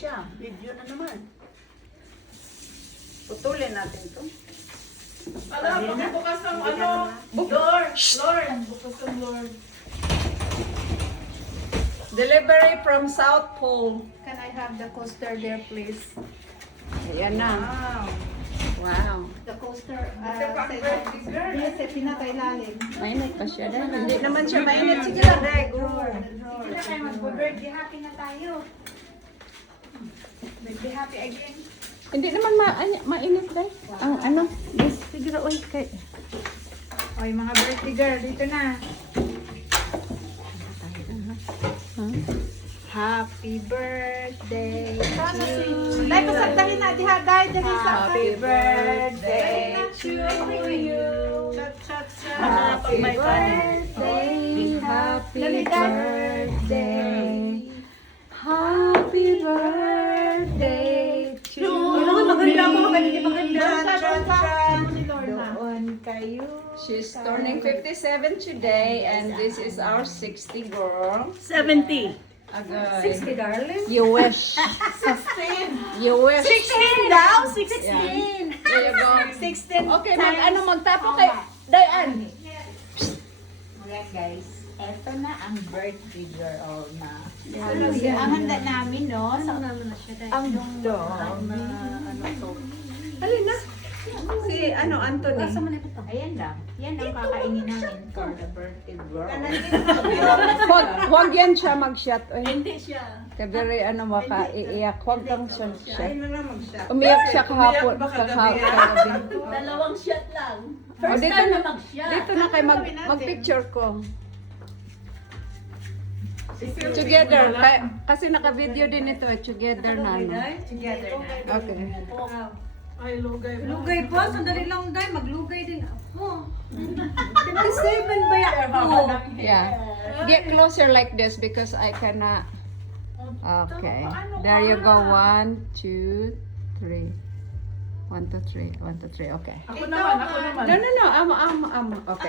siya. Video na naman. Putulin natin to. Alam, bukas ng ano, Lord, bukas ng Lord. Delivery from South Pole. Can I have the coaster there, please? Ayan na. Wow. The coaster, yes, pinakailalim. Mainit pa siya dahil. Hindi naman siya mainit. Sige lang, Day. Go. Sige na tayo mag-birthday happy na tayo. Birthday happy again. Hindi naman mainit, Day. Ang ano? Yes, sige na. Uy, kay. Oy, mga birthday girl, dito na. Happy birthday to you. Dahil pasandahin na, diha, dahil sa Happy birthday to you. Happy birthday, happy birthday, happy birthday to you. Maganda mo, maganda. Doon kayo. She's turning 57 today, and this is our 60 girl. 70. Agay. 60, darling. You wish. 16. You wish. 16 daw, 16. There you go. 16. Okay, magtapo kay Dayan. Ayan guys, eto na ang birthday girl na. Yeah. Ang handa namin, no? Ang Halin na. Si Anthony. Ayan lang. Yan ang kakainin namin for the birthday girl. Huwag yan siya mag-shot. Hindi siya. Kabiri maka-iiyak. Huwag kang siya. na lang mag-shot. Umiyak siya kahapon. Dalawang shot lang. Oh, First dito time na- na mag-shot. Dito na kayo mag-picture ko. Together. Kasi naka-video din ito. Together na. No? Together na. Okay. Ay, lugay. Lugay po, sandali lang day, maglugay din ako. Diba seven ba yan? Yeah. Get closer like this because I cannot. Okay. There you go. 1, 2, 3. 1, 2, 3. 1, 2, 3. Okay. Ako naman. No. Okay.